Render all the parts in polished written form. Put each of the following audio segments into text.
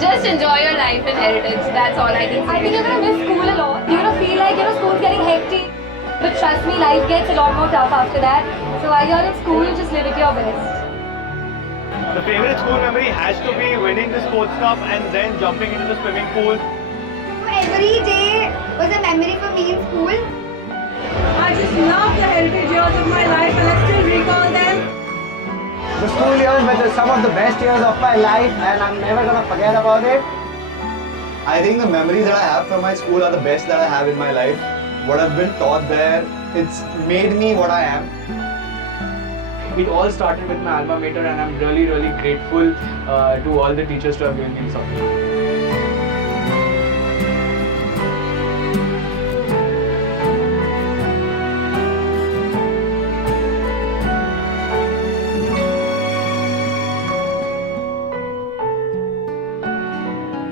Just enjoy your life in Heritage. That's all I can say. I think you're gonna miss school a lot. You're gonna feel like school's getting hectic. But trust me, life gets a lot more tough after that. So while you're in school, just live it your best. The favorite school memory has to be winning the sports cup and then jumping into the swimming pool. Every day was a memory for me in school. I just love the heritage years of my life and I still recall them. The school years were some of the best years of my life and I'm never gonna forget about it. I think the memories that I have from my school are the best that I have in my life. What I've been taught there, it's made me what I am. It all started with my alma mater and I'm really grateful to all the teachers to have given me this opportunity.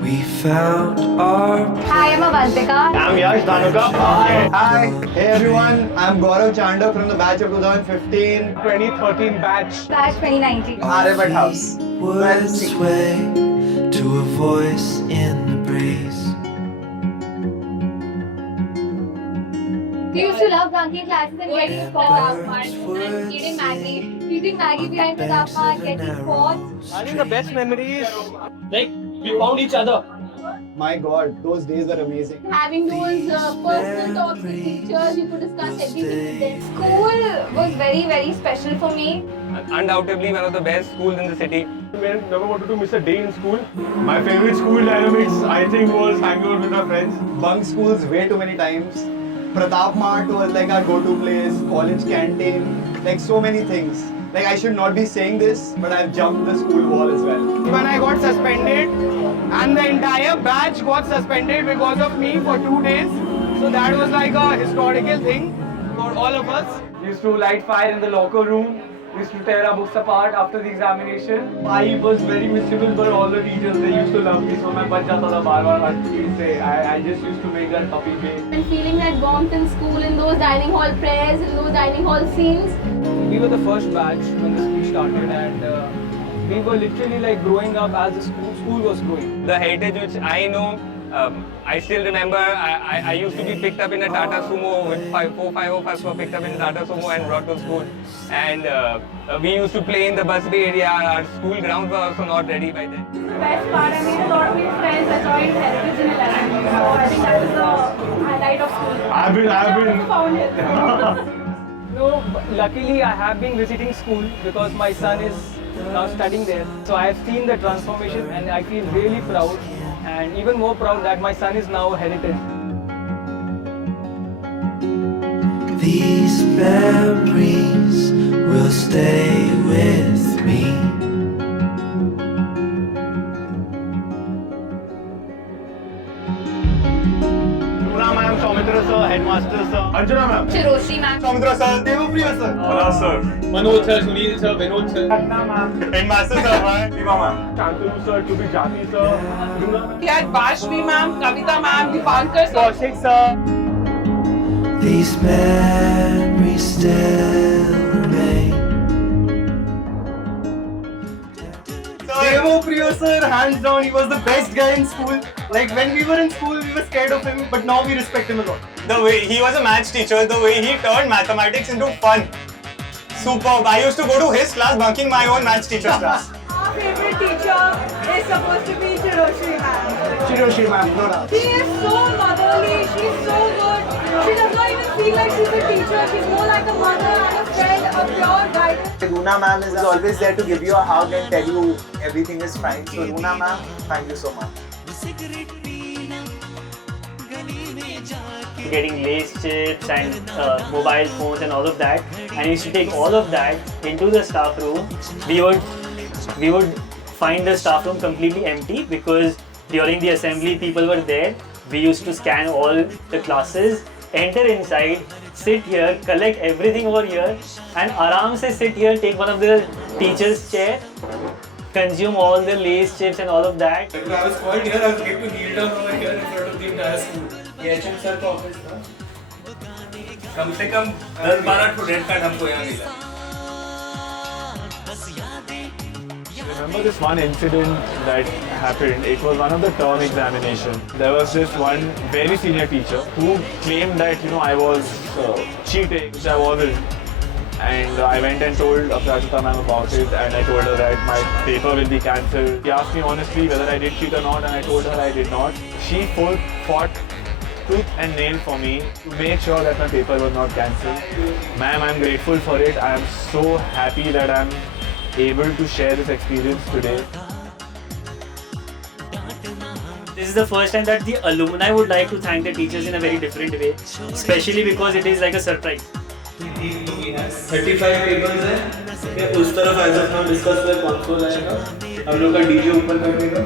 We found our Hi, I'm Avantika. I'm Yash Dhanuka. Hi. Hey everyone, I'm Gaurav Chandak from the batch of 2015. 2013 batch. Batch 2019. Aryavat House. words way to a voice in the breeze. We used to love bunking classes and getting caught. And eating Maggie. Eating Maggie behind Pratap Mart, getting caught. I think the best memories, like we found each other. My God, those days were amazing. Having those personal talks with teachers, you could discuss everything with them. School was very special for me. Undoubtedly one of the best schools in the city. Never wanted to miss a day in school. My favorite school dynamics, I think, was hanging out with my friends. Bunk schools way too many times. Pratap Mart was like our go-to place. College canteen, like so many things. Like I should not be saying this, but I've jumped the school wall as well. When I got suspended, and the entire batch got suspended because of me for 2 days. So that was like a historical thing for all of us. We used to light fire in the locker room. We used to tear our books apart after the examination. I was very miserable, but all the teachers, they used to love me. So मैं बच जाता था बार-बार हर चीज़ से. I just used to make that puppy face. And feeling that warmth in school, in those dining hall prayers, in those dining hall scenes. We were the first batch when the school started and we were literally like growing up as the school was growing. The heritage which I know, I still remember I used to be picked up in a Tata Sumo with 5 of us were picked up in a Tata Sumo and brought to school. And we used to play in the bus bay area. Our school grounds were also not ready by then. Best part, I made a lot of new friends. I joined Heritage in 11. So I think that was the highlight of school. I've been. Found it. No, luckily I have been visiting school because my son is now studying there. So I have seen the transformation and I feel really proud and even more proud that my son is now heritage. These memories will stay with me. Puna ma'am, Soumitra sir, headmaster sir, Anjana ma'am, Shiroshi ma'am. Soumitra sir, Devapriya sir. Pala sir, Manoj sir, Sunil sir, Vinod sir, Ratna ma'am, headmaster sir, Viva ma'am, Shantanu sir, to be Jati sir, Durga ma'am, We had Bashvi ma'am, Kavita ma'am, Dipankar sir. Kaushik sir. These memories still remain. Devapriya sir, hands down, he was the best guy in school. Like when we were in school, we were scared of him, but now we respect him a lot. The way he was a maths teacher, the way he turned mathematics into fun. Superb. I used to go to his class bunking my own maths teacher's class. Our favorite teacher is supposed to be Shiroshi ma'am. Shiroshi ma'am, no doubt. She is so motherly, she's so good. She does not even feel like she's a teacher. She's more like a mother and a friend, a pure guide. Runa ma'am is always there to give you a hug and tell you everything is fine. So Runa ma'am, thank you so much. Getting lace chips and mobile phones and all of that, and we used to take all of that into the staff room. We would find the staff room completely empty because during the assembly people were there. We used to scan all the classes, enter inside, sit here, collect everything over here, and aram se sit here, take one of the teacher's chair, consume all the lace chips and all of that. When I was called here, I was getting to kneel down over here in front of the entire school. ये HM sir का office था. कम से कम 10-12 student का हमको यहाँ मिला. remember this one incident that happened. It was one of the term examination. There was this one very senior teacher who claimed that I was cheating, which I wasn't. And I went and told Aprajita ma'am about it, and I told her that my paper will be cancelled. She asked me honestly whether I did cheat or not, and I told her I did not. She fought tooth and nail for me to make sure that my paper was not cancelled. Ma'am, I'm grateful for it. I am so happy that I'm able to share this experience today. This is the first time that the alumni would like to thank the teachers in a very different way, especially because it is like a surprise. 35 tables हैं उस तरफ as of now discuss हुआ कौन सा आएगा हम लोग का डीजे ऊपर करने का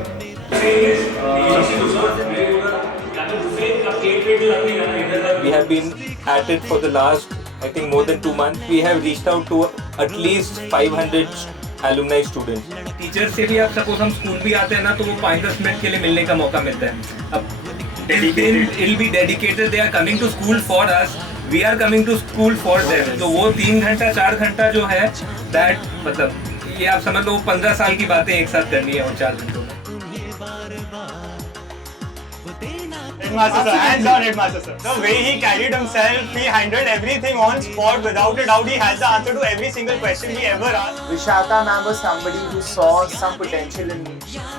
We have been at it for the last, I think, more than 2 months. We have reached out to at least 500 alumni students. Teacher से भी अब सपोज हम स्कूल भी आते हैं ना तो वो 5-10 मिनट के लिए मिलने का मौका मिलता है. अब it'll be dedicated. They are coming to school for us. We are coming to school for them. तो वो 3 घंटा 4 घंटा जो है that मतलब ये आप समझ लो 15 साल की बातें एक साथ करनी है उन 4 घंटों में. Headmaster sir, hands down Headmaster sir. The way he carried himself, he handled everything on spot. Without a doubt, he has the answer to every single question we ever asked. Vishaka ma'am was somebody who saw some potential in me.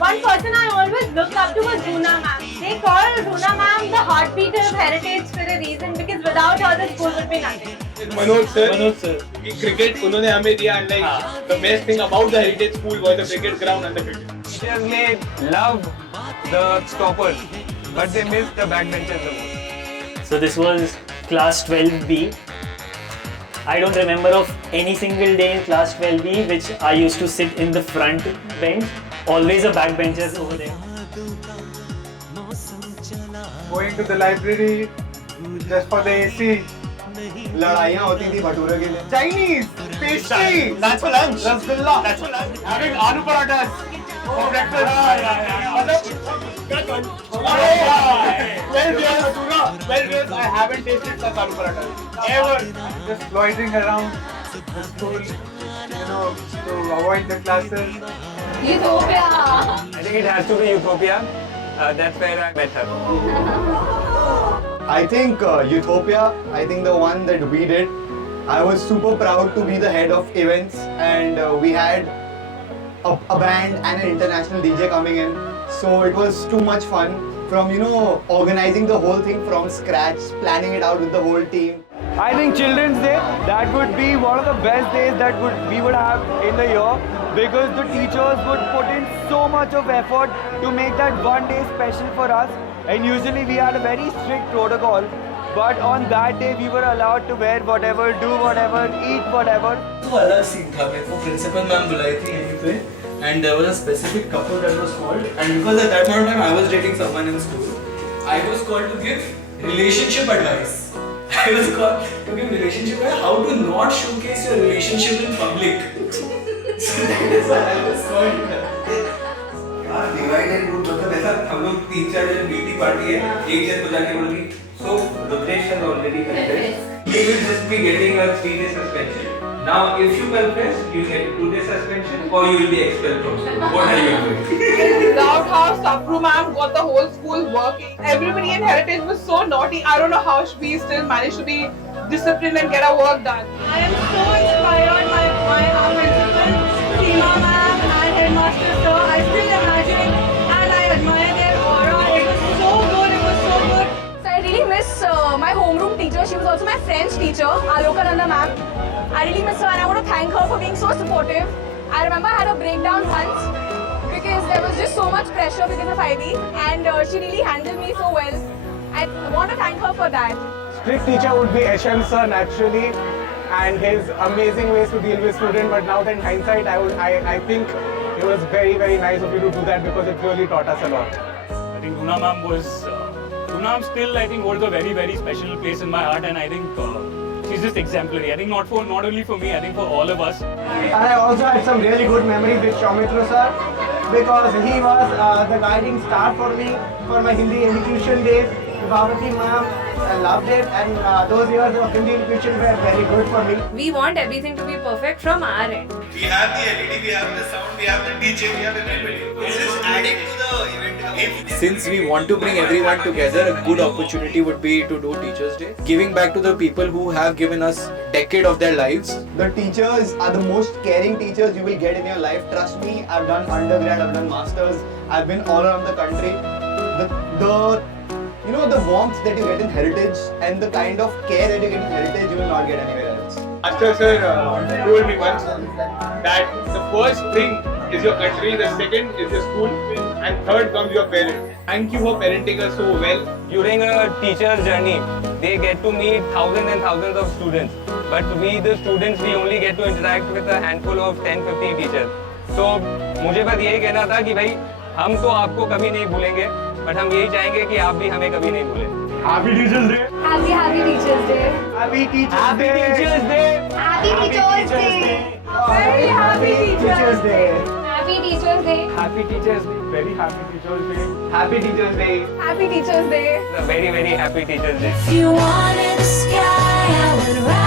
One person I always looked up to was Runa ma'am. They call Runa ma'am the heartbeat of heritage for a reason because without her the school would be nothing. Manoj sir, cricket उन्होंने हमें दिया and like the best thing about the heritage school was the cricket ground and the cricket. Teachers may love the toppers, but they miss the backbenchers the most. So this was class 12B. I don't remember of any single day in class 12B which I used to sit in the front bench. Always a backbenchers over there. Going to the library just for the AC. लड़ाइयाँ होती थी भटूरे के लिए. Chinese, pastry. That's for lunch. Rasgulla. That's for lunch. Having aloo parathas for breakfast. Well, I haven't tasted such aloo parathas ever. Just loitering around the school, to avoid the classes. Utopia. I think it has to be Utopia. That's where I met her. I think Utopia, I think the one that we did, I was super proud to be the head of events, and we had a band and an international DJ coming in, so it was too much fun from organizing the whole thing from scratch, planning it out with the whole team. I think Children's Day, that would be one of the best days that we would have in the year, because the teachers would put in so much of effort to make that one day special for us. And usually we had a very strict protocol, but on that day we were allowed to wear whatever, do whatever, eat whatever. तो अलग scene था मेरे को principal ma'am बुलाई थी यहीं पे and there was a specific couple that was called, and because at that point of time I was dating someone in school, I was called to give relationship advice. I was called to give relationship advice, how to not showcase your relationship in public. So that is why I was called to that. Divide and rule मतलब ऐसा हम लोग 3-4 जन BT party है एक जन को जाके बोल रही so Rudresh has already confessed he will just be getting a 3-day suspension now if you confess you get 2-day suspension और you will be expelled from school what are you doing About how Sabru ma'am got the whole school working. Everybody in Heritage was so naughty. I don't know how we still managed to be disciplined and get our work done. I am so inspired by our principal, Seema ma'am and headmaster sir. I still imagine and I admire their aura. It was so good. It was so good. So I really miss my homeroom teacher. She was also my French teacher, Alokananda ma'am. I really miss her and I want to thank her for being so supportive. I remember I had a breakdown once because there was just so much pressure because of IB, and she really handled me so well. I want to thank her for that. Strict teacher would be HM sir naturally, and his amazing ways to deal with students. But now that in hindsight, I think it was very, very nice of you to do that because it really taught us a lot. I think Runa ma'am still I think holds a very, very special place in my heart, and I think she's just exemplary. I think not only for me, I think for all of us. I also had some really good memories with Soumitra sir because he was the guiding star for me for my Hindi execution days. Bhavati ma'am, I loved it, and those years of Hindi education were very good for me. We want everything to be perfect from our end. We have the LED, we have the sound, we have the DJ, we have everybody. This is adding to the event. Since we want to bring everyone together, a good opportunity would be to do Teachers' Day. Giving back to the people who have given us a decade of their lives. The teachers are the most caring teachers you will get in your life. Trust me, I've done undergrad, I've done masters, I've been all around the country. The warmth that you get in Heritage and the kind of care that you get in Heritage, you will not get anywhere else. Master sir told me once that the first thing is your country, the second is your school, and third comes your parents. Thank you for parenting us so well. During a teacher's journey, they get to meet thousands and thousands of students. But we, the students, we only get to interact with a handful of 10-15 teachers. So, मुझे बस यही कहना था कि भाई हम तो आपको कभी नहीं भूलेंगे, but हम यही चाहेंगे कि आप भी हमें कभी नहीं भूलें. Happy Teachers Day. Happy Teachers Day. Happy Teachers Happy Day. Teachers Day. Happy Teachers Day. Very happy Teachers Day. Happy Teachers Day. Happy Teachers Day. Very happy Teachers Day. Happy Teachers Day. Happy Teachers Day. A very, very happy Teachers Day. If you wanted the sky, I would ride.